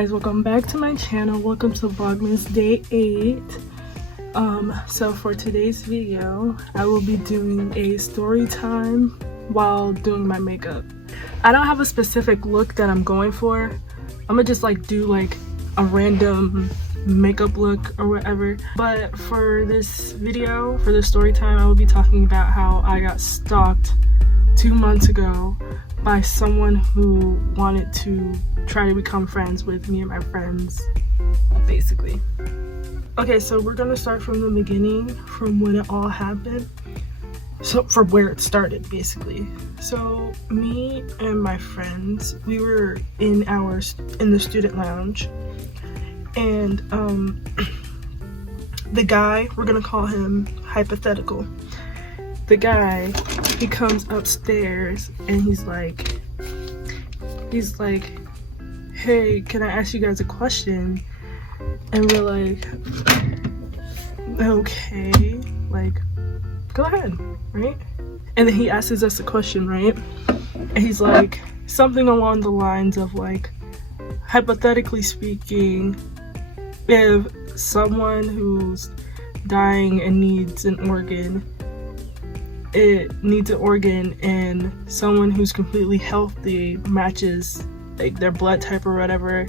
guys, welcome back to my channel. Welcome to Vlogmas Day 8. So for today's video, I will be doing a story time while doing my makeup. I don't have a specific look that I'm going for. I'm gonna just like do like a random makeup look or whatever. But for this video, for this story time, I will be talking about how I got stalked 2 months ago by someone who wanted to try to become friends with me and my friends, basically. Okay, so we're gonna start from the beginning, from when it all happened. So from where it started, basically. So me and my friends, we were in the student lounge, and the guy, we're gonna call him hypothetical. The guy, he comes upstairs and he's like, hey, can I ask you guys a question? And we're like, okay, like, go ahead, right? And then he asks us a question, right? And he's like, something along the lines of like, hypothetically speaking, if someone who's dying and needs an organ, and someone who's completely healthy matches like their blood type or whatever,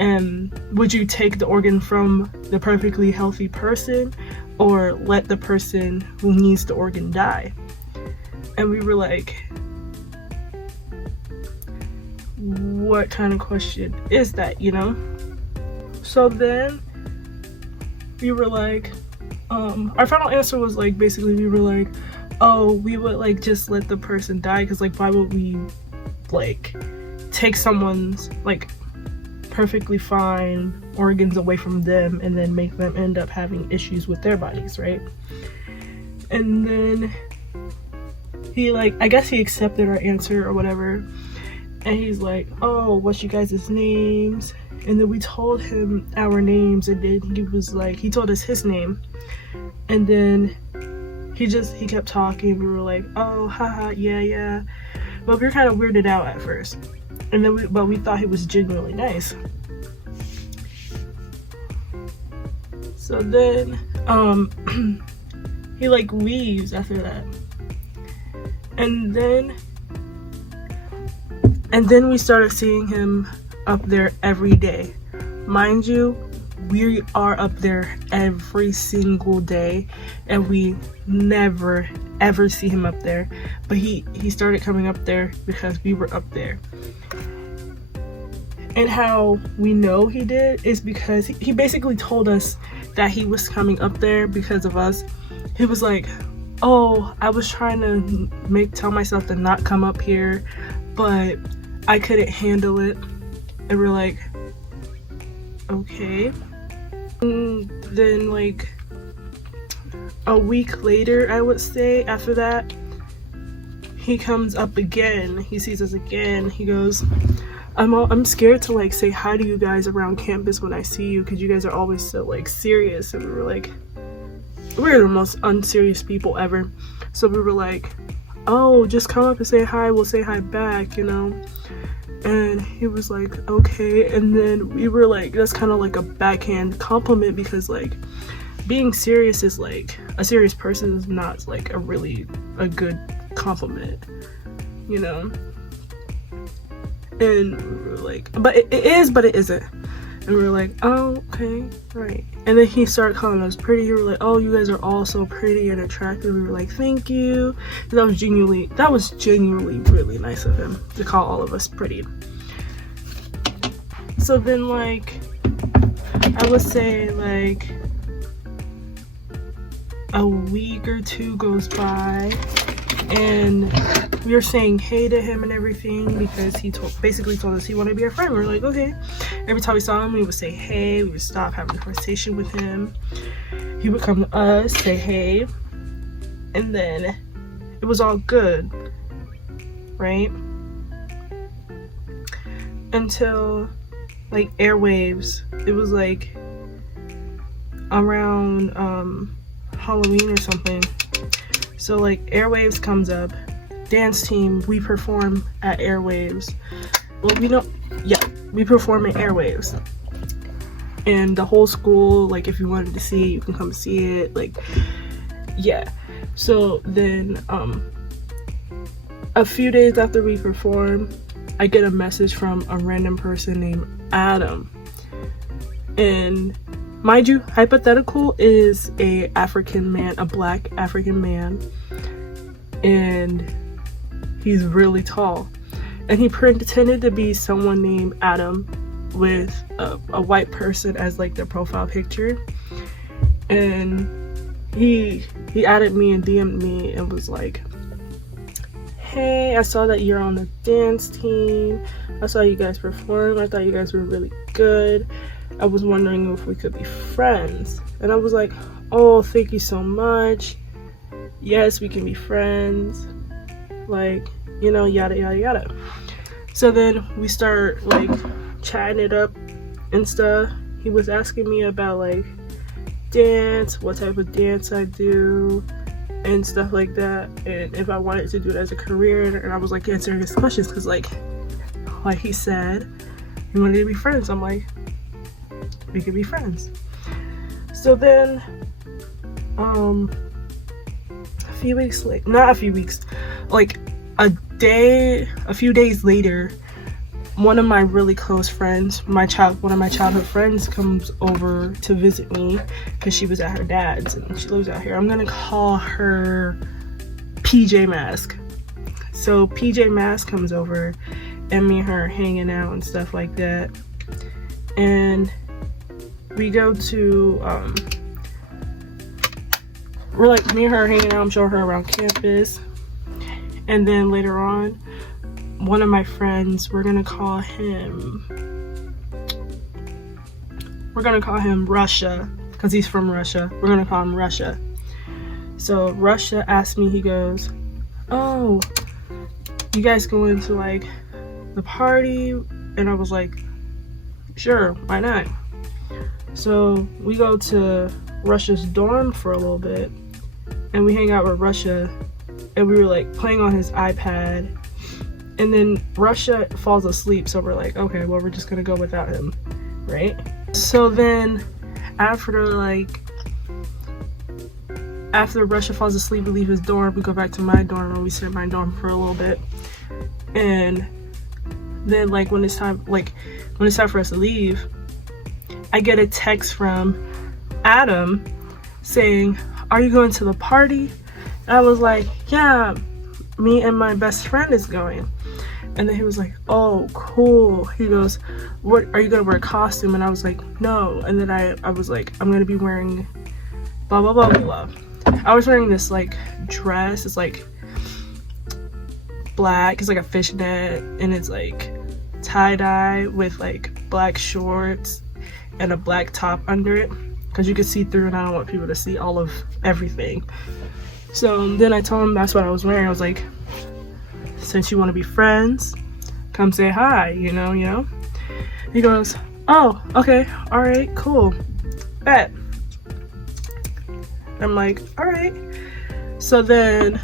and would you take the organ from the perfectly healthy person or let the person who needs the organ die? And we were like, what kind of question is that, you know? So then we were like, our final answer was like, basically we were like, oh, we would like just let the person die, because like why would we like take someone's like perfectly fine organs away from them and then make them end up having issues with their bodies, right? And then he like, I guess he accepted our answer or whatever, and he's like, oh, what's you guys' names? And then we told him our names, and then he was like, he told us his name, and then he kept talking. We were like, oh, haha, yeah. But we were kind of weirded out at first. And then we thought he was genuinely nice. So then, he like leaves after that. And then we started seeing him up there every day. Mind you, we are up there every single day, and we never ever see him up there. But he started coming up there because we were up there. And how we know he did is because he basically told us that he was coming up there because of us. He was like, oh, I was trying to tell myself to not come up here, but I couldn't handle it. And we're like, okay. And then like a week later, I would say, after that, he comes up again. He sees us again. He goes, I'm scared to like say hi to you guys around campus when I see you, because you guys are always so like serious. And we were like, we're the most unserious people ever. So we were like, oh, just come up and say hi, we'll say hi back, you know? And he was like, okay. And then we were like, that's kind of like a backhand compliment, because like being serious is like, a serious person is not like a good compliment, you know? And we were like, but it is, but it isn't. And we were like, oh, okay, right. And then he started calling us pretty. We were like, oh, you guys are all so pretty and attractive. We were like, thank you. That was genuinely really nice of him to call all of us pretty. So then like, I would say like a week or two goes by, and we were saying hey to him and everything, because he basically told us he wanted to be our friend. We were like, okay. Every time we saw him, we would say hey. We would stop having a conversation with him. He would come to us, say hey, and then it was all good, right? Until like airwaves. It was like around Halloween or something. So like airwaves comes up, dance team, we perform at airwaves. Well, we perform in Airwaves, and the whole school, like, if you wanted to see it, you can come see it, like, yeah. So then a few days after we perform, I get a message from a random person named Adam, and mind you, hypothetical is a African man, a black African man, and he's really tall, and he pretended to be someone named Adam with a white person as like their profile picture, and he added me and DM'd me and was like, hey, I saw that you're on the dance team, I saw you guys perform, I thought you guys were really good, I was wondering if we could be friends. And I was like, oh, thank you so much, yes, we can be friends, like, you know, yada yada yada. So then we start like chatting it up and stuff. He was asking me about like dance, what type of dance I do and stuff like that, and if I wanted to do it as a career. And I was like answering his questions because like he said he wanted to be friends. I'm like, we could be friends. So then a few days later, one of my really close friends, one of my childhood friends, comes over to visit me because she was at her dad's and she lives out here. I'm gonna call her PJ Mask. So PJ Mask comes over and me and her are hanging out and stuff like that, and we go to we're like, me and her are hanging out, I'm showing her around campus, and then later on, one of my friends, we're gonna call him Russia because he's from Russia. We're gonna call him Russia. So Russia asked me, he goes, oh, you guys going to like the party? And I was like, sure, why not? So we go to Russia's dorm for a little bit and we hang out with Russia, and we were like playing on his iPad, and then Russia falls asleep, so we're like, okay, well, we're just gonna go without him, right? So then after Russia falls asleep, we leave his dorm, we go back to my dorm, and we sit in my dorm for a little bit. And then like when it's time for us to leave, I get a text from Adam saying, are you going to the party? And I was like, yeah, me and my best friend is going. And then he was like, oh, cool. He goes, what, are you gonna wear a costume? And I was like, no. And then I was like, I'm gonna be wearing blah blah blah blah blah. I was wearing this like dress, it's like black, it's like a fishnet, and it's like tie-dye with like black shorts and a black top under it, because you could see through and I don't want people to see all of everything. So then I told him that's what I was wearing. I was like, since you want to be friends, come say hi, you know. He goes, oh, okay, all right, cool, bet. I'm like, all right. So then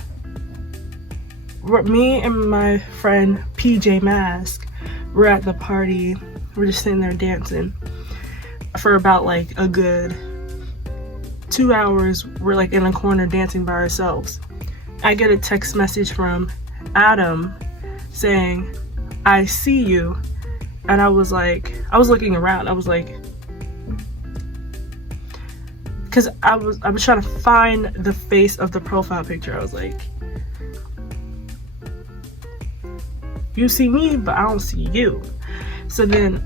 me and my friend PJ Mask, we're at the party, we're just sitting there dancing for about like a good 2 hours. We're like in a corner dancing by ourselves. I get a text message from Adam saying, I see you. And I was looking around, I was like, because I was trying to find the face of the profile picture. I was like, you see me, but I don't see you. So then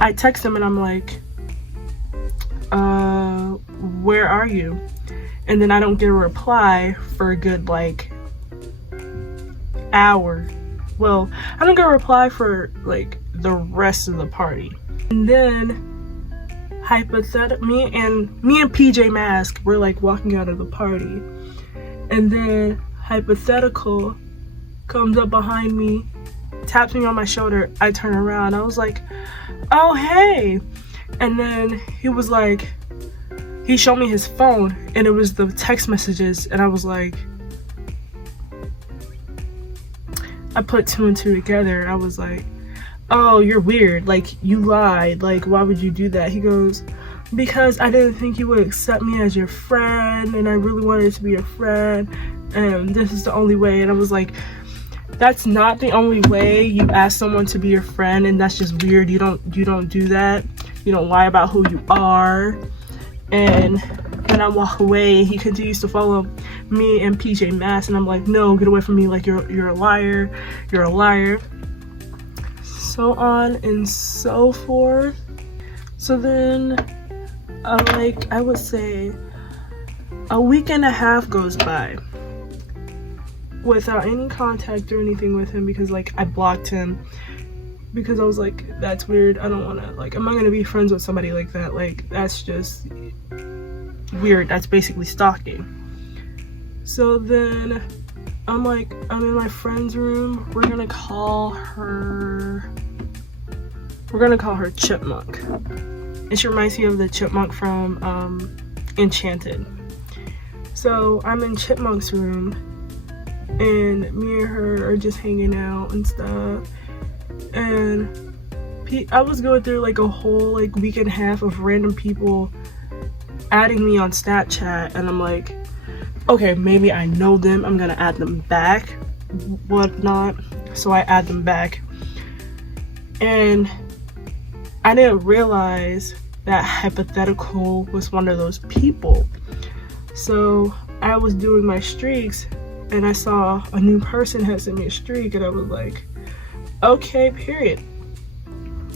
I text him and I'm like, where are you? And then I don't get a reply for a good like hour. Well, I don't get a reply for like the rest of the party. And then me and PJ Mask, we're like walking out of the party, and then hypothetical comes up behind me, taps me on my shoulder. I turn around, I was like, oh hey. And then he was like, he showed me his phone and it was the text messages, and I was like, I put two and two together. I was like, oh, you're weird, like you lied, like why would you do that? He goes, because I didn't think you would accept me as your friend, and I really wanted to be your friend, and this is the only way. And I was like, that's not the only way. You ask someone to be your friend, and that's just weird. You don't do that. You don't lie about who you are. And then I walk away. He continues to follow me and PJ Masks, and I'm like, no, get away from me, like you're a liar, you're a liar. So on and so forth. So then I would say a week and a half goes by without any contact or anything with him, because like I blocked him because I was like, that's weird. I don't want to, like, am I gonna be friends with somebody like that? Like, that's just weird. That's basically stalking. So then I'm like, I'm in my friend's room. We're gonna call her Chipmunk, and she reminds me of the chipmunk from Enchanted. So I'm in Chipmunk's room, and me and her are just hanging out and stuff. And I was going through like a whole like week and a half of random people adding me on Snapchat, and I'm like, okay, maybe I know them, I'm gonna add them back, whatnot. So I add them back, and I didn't realize that Hypothetical was one of those people. So I was doing my streaks, and I saw a new person had sent me a streak, and I was like, okay, period.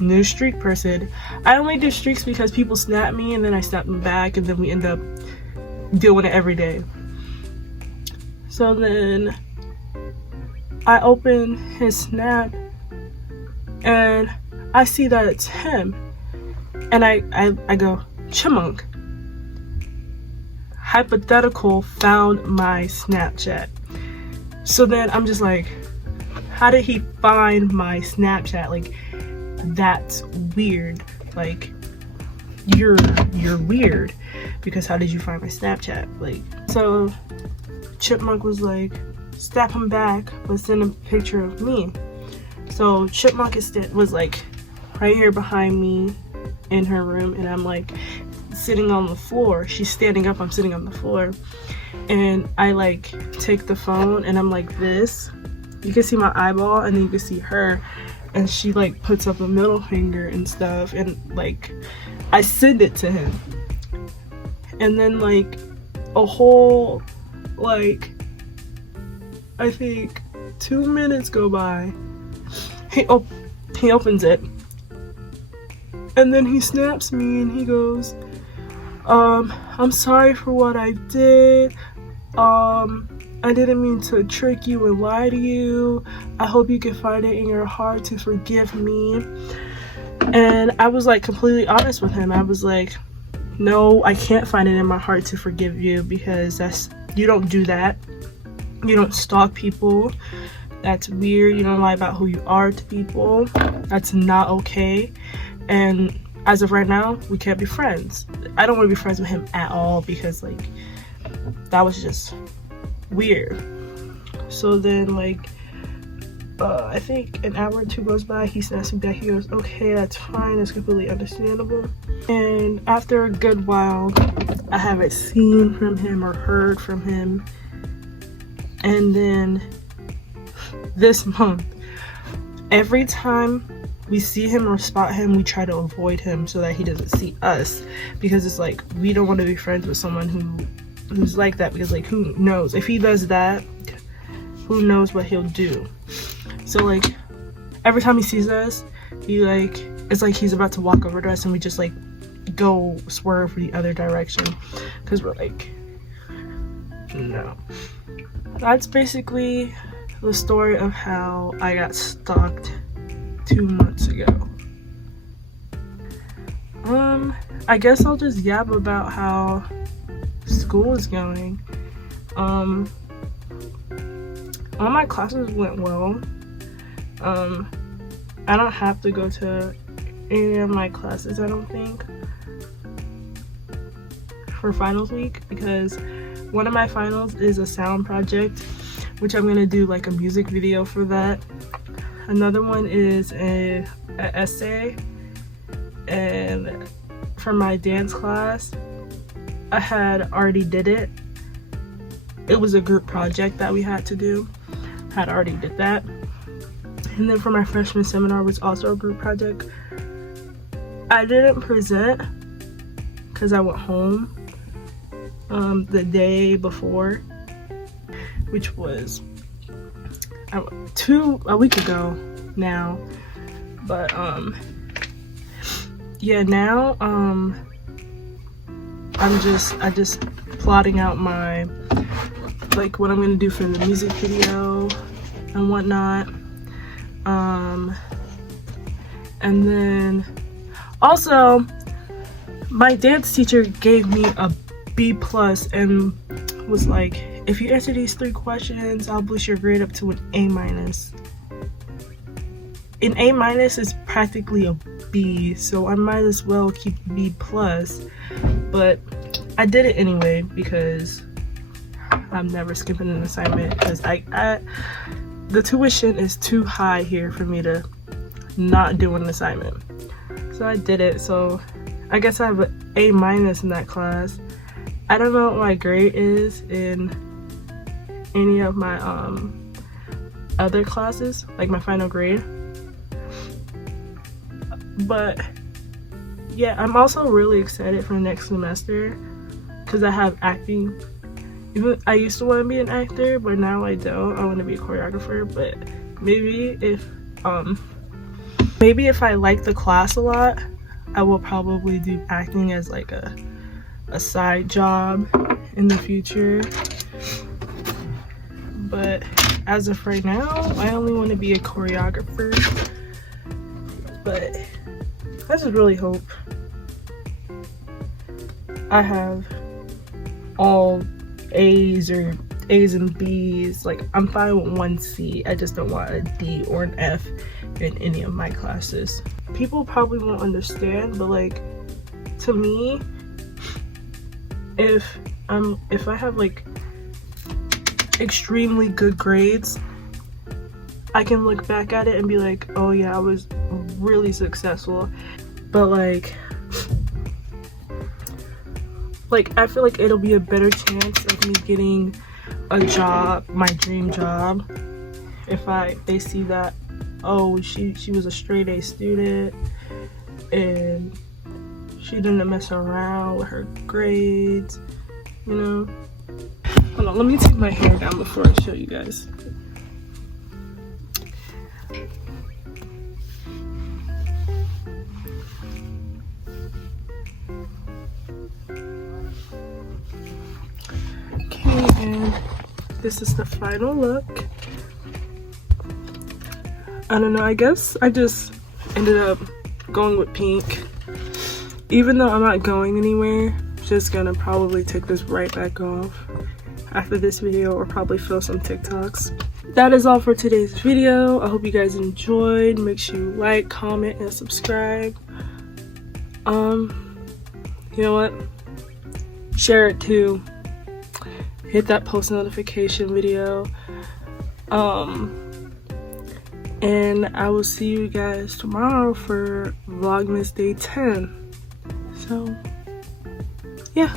New streak person. I only do streaks because people snap me, and then I snap them back, and then we end up doing it every day. So then I open his snap, and I see that it's him, and I go, Chipmunk. Hypothetical found my Snapchat. So then I'm just like, how did he find my Snapchat? Like, that's weird. Like, you're weird, because how did you find my Snapchat? Like, so Chipmunk was like, snap him back, but send a picture of me. So Chipmunk was like right here behind me in her room, and I'm like sitting on the floor. She's standing up, I'm sitting on the floor, and I like take the phone, and I'm like this. You can see my eyeball, and then you can see her, and she like puts up a middle finger and stuff, and like I send it to him. And then like a whole, like, I think 2 minutes go by. He opens it, and then he snaps me, and he goes, I'm sorry for what I did. I didn't mean to trick you and lie to you. I hope you can find it in your heart to forgive me. And I was like completely honest with him. I was like, no, I can't find it in my heart to forgive you, because you don't do that. You don't stalk people. That's weird. You don't lie about who you are to people. That's not okay. And as of right now, we can't be friends. I don't want to be friends with him at all, because like that was just weird. So then like I think an hour or two goes by, he snaps me back. He goes, okay, that's fine, that's completely understandable. And after a good while, I haven't seen from him or heard from him. And then this month, every time we see him or spot him, we try to avoid him so that he doesn't see us, because it's like we don't want to be friends with someone who's like that, because like who knows if he does that, who knows what he'll do. So like every time he sees us, he like, it's like he's about to walk over to us, and we just like go swerve the other direction, because we're like, no. That's basically the story of how I got stalked 2 months ago. I guess I'll just yap about how school is going. All my classes went well. I don't have to go to any of my classes, I don't think, for finals week, because one of my finals is a sound project, which I'm gonna do like a music video for that. another one is an essay. And for my dance class, I had already did it. It was a group project that we had to do. I had already did that. And then for my freshman seminar was also a group project. I didn't present because I went home the day before, which was a week ago now. But yeah, now I just plotting out my, like, what I'm gonna do for the music video and whatnot. And then also my dance teacher gave me a B+ and was like, if you answer these 3 questions, I'll boost your grade up to an A-. An A- is practically a B, so I might as well keep B+. But I did it anyway because I'm never skipping an assignment, because the tuition is too high here for me to not do an assignment. So I did it. So I guess I have an A- in that class. I don't know what my grade is in any of my other classes, like my final grade. But yeah, I'm also really excited for next semester because I have acting. Even I used to want to be an actor, but now I don't. I want to be a choreographer. But maybe if I like the class a lot, I will probably do acting as like a side job in the future. But as of right now, I only want to be a choreographer. But I just really hope I have all A's or A's and B's. Like, I'm fine with 1 C. I just don't want a D or an F in any of my classes. People probably won't understand, but like, to me, if I have like extremely good grades, I can look back at it and be like, oh yeah, I was really successful. But like I feel like it'll be a better chance of me getting a job, my dream job, if they see that, oh, she was a straight A student and she didn't mess around with her grades, you know. Hold on, let me take my hair down before I show you guys. Okay, and this is the final look. I don't know, I guess I just ended up going with pink. Even though I'm not going anywhere, I'm just gonna probably take this right back off after this video, or probably film some TikToks. That is all for today's video. I hope you guys enjoyed. Make sure you like, comment, and subscribe. You know what? Share it too. Hit that post notification video. And I will see you guys tomorrow for Vlogmas Day 10. So, yeah.